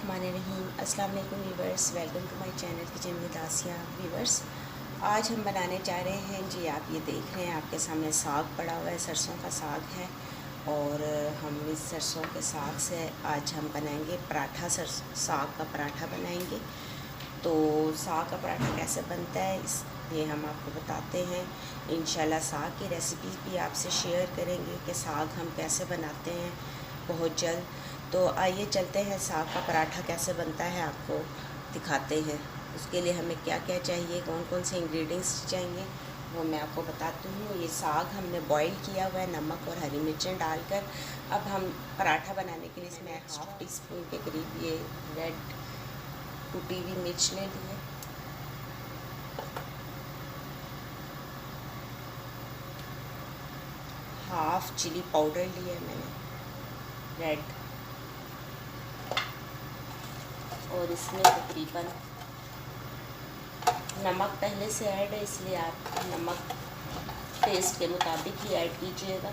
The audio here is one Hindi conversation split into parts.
बिस्मिल्लाहिर्रहमानिर्रहीम। अस्सलाम वालेकुम viewers, welcome to my channel kitchen with Asiya. Viewers, आज हम बनाने जा रहे हैं जी, आप ये देख रहे हैं आपके सामने साग पड़ा हुआ है, सरसों का साग है। और हम इस सरसों के साग से आज हम बनाएंगे पराठा, साग का पराठा बनाएंगे। तो साग का पराठा कैसे बनता है ये हम आपको बताते हैं। इंशाल्लाह साग की रेसिपी भी आपसे शेयर करेंगे कि साग हम कैसे बनाते हैं बहुत जल्द। तो आइए चलते हैं, साग का पराठा कैसे बनता है आपको दिखाते हैं। उसके लिए हमें क्या क्या चाहिए, कौन कौन से इंग्रेडिएंट्स चाहिए वो मैं आपको बताती हूँ। ये साग हमने बॉईल किया हुआ है नमक और हरी मिर्चें डालकर। अब हम पराठा बनाने के लिए इसमें हाफ़ टी स्पून के करीब ये रेड कुटी हुई मिर्च ले ली है। हाफ़ चिली पाउडर लिया है मैंने रेड, और इसमें तकरीबन नमक पहले से ऐड है, इसलिए आप नमक टेस्ट के मुताबिक ही ऐड कीजिएगा।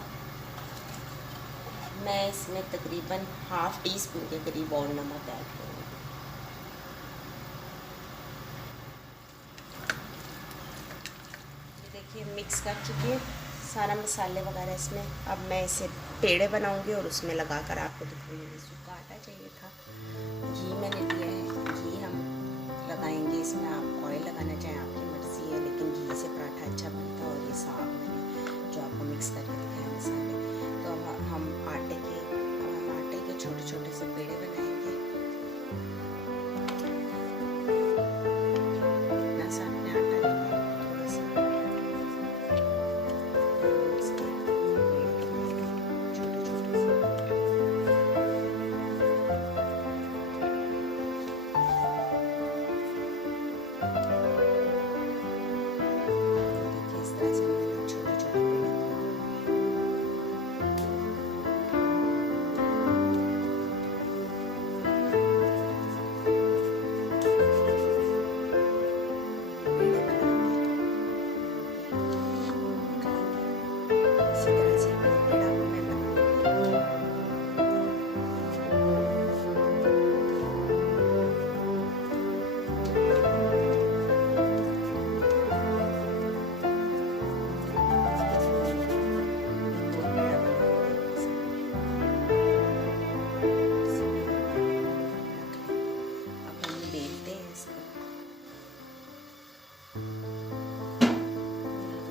मैं इसमें तकरीबन हाफ़ टी स्पून के करीब और नमक ऐड करूँगी। ये देखिए मिक्स कर चुकी है सारा मसाले वगैरह इसमें। अब मैं इसे पेड़े बनाऊंगी और उसमें लगाकर आपको दिखाऊंगी। सूखा आटा चाहिए था, घी मैंने लिया है, घी हम लगाएंगे इसमें। आप ऑयल लगाना चाहें आपकी मर्ज़ी है, लेकिन घी से पराठा अच्छा बनता है। और ये साग मैंने जो आपको मिक्स करके दिखाया मसाले। तो अब हम आटे के छोटे छोटे से पेड़े बनाएंगे। इतना सा अपने आटा लेना है, थोड़ा सा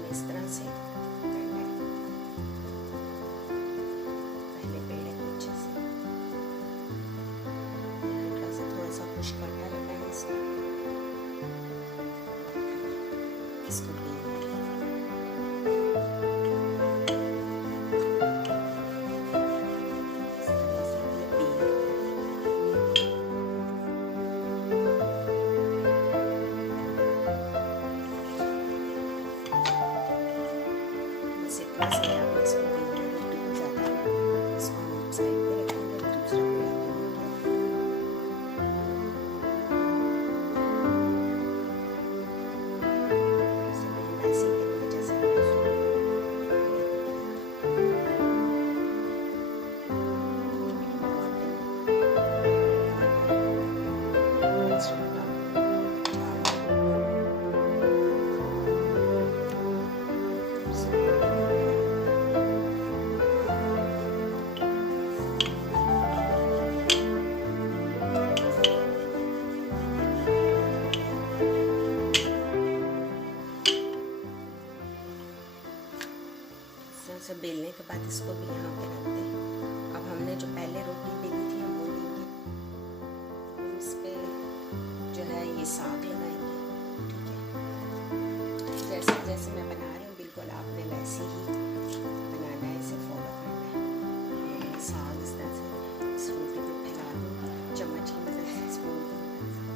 इस तरह से करना है। पहले पेड़े को अच्छे से हल्का सा थोड़ा सा खुश्क आटा लेना है इसको ऐसे आप इसको रोटी को ज़्यादा इसको हम साइड पे रखेंगे और दूसरा पेड़ा बनाएंगे। ऐसे करेंगे जैसे से बेलने के बाद इसको भी यहाँ पे रख दें। अब हमने जो पहले रोटी बेली थी हम वो लेंगे, इस पे जो है ये साग लगाएंगे। ठीक है, जैसे जैसे मैं बना रही हूँ बिल्कुल आपने वैसे ही बनाना है, इसे फॉलो करना है। ये साग इस तरह से इस रोटी पे फैला दूँ चम्मच की मदद से, स्पून की मदद से।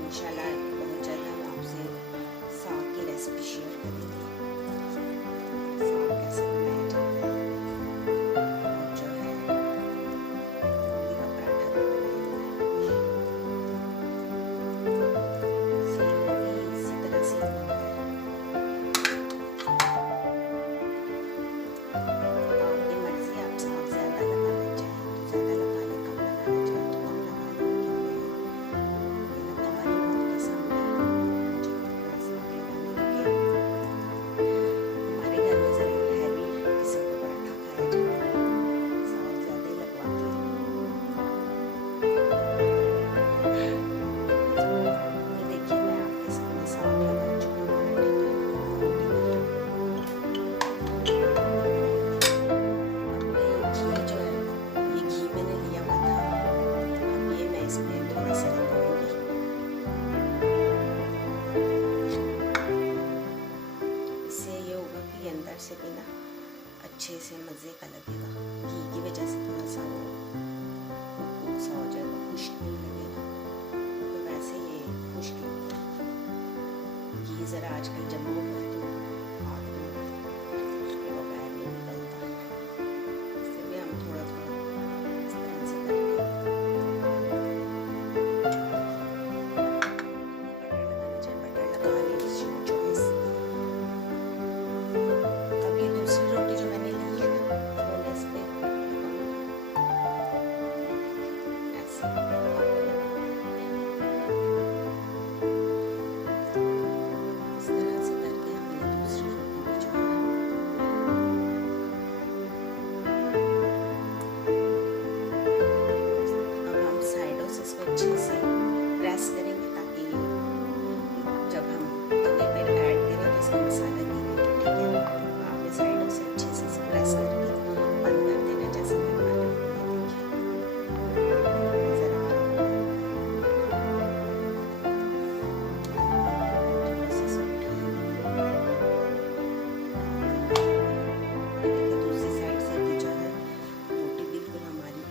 इंशाल्लाह बहुत जल्द हम आपसे साग की रेसिपी शेयर करेंगे। अंदर से भी ना अच्छे से मज़े का लगेगा। घी की वजह से थोड़ा सा वो सा हो जाएगा, खुश्क नहीं लगेगा। तो वैसे ये खुश्क घी ज़रा आजकल जमा हुआ है तो उसके बगैर नहीं निकलता। इससे भी हम थोड़ा थोड़ा इस तरह से करके बटर लगाना चाहे बटर लगा लें, चॉइस। अभी दूसरी रोटी जो मैंने ली है ना वो इस पे ऐसे अच्छे से प्रेस करेंगे ताकि जब हम तवे पर ऐड करें तो इसका मसाला गिरे। ठीक है, आपने साइडों से अच्छे से प्रेस करके बंद कर देना जैसे मैं कर रही हूँ। नज़र आ रहा देखिए दूसरी साइड से भी जो है रोटी बिल्कुल हमारी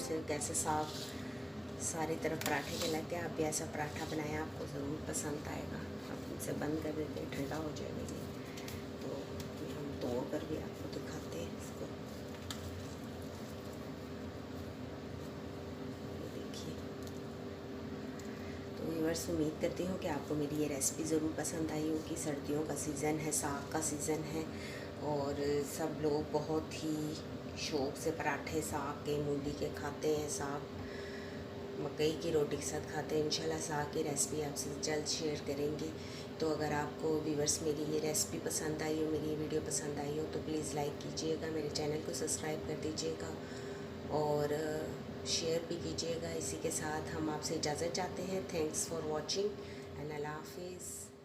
से कैसे साग सारी तरफ पराठे के लगते हैं। आप भी ऐसा पराठा बनाएं, आपको ज़रूर पसंद आएगा। आप इनसे बंद कर देते हैं, ठंडा हो जाएगा ये। तो ये हम तोड़ कर भी आपको दिखाते हैं इसको। ये देखिए। तो व्यूअर्स, उम्मीद करती हूँ कि आपको मेरी ये रेसिपी ज़रूर पसंद आई होगी। सर्दियों का सीज़न है, साग का सीज़न है और सब लोग बहुत ही शौक़ से पराठे साग के, मूली के खाते हैं। साग मकई की रोटी के साथ खाते हैं। इंशाल्लाह साग की रेसिपी आपसे जल्द शेयर करेंगे। तो अगर आपको व्यूअर्स मेरी ये रेसिपी पसंद आई हो, मेरी ये वीडियो पसंद आई हो, तो प्लीज़ लाइक कीजिएगा, मेरे चैनल को सब्सक्राइब कर दीजिएगा और शेयर भी कीजिएगा। इसी के साथ हम आपसे इजाज़त चाहते हैं। थैंक्स फॉर वॉचिंग एंड अल्लाह हाफिज़।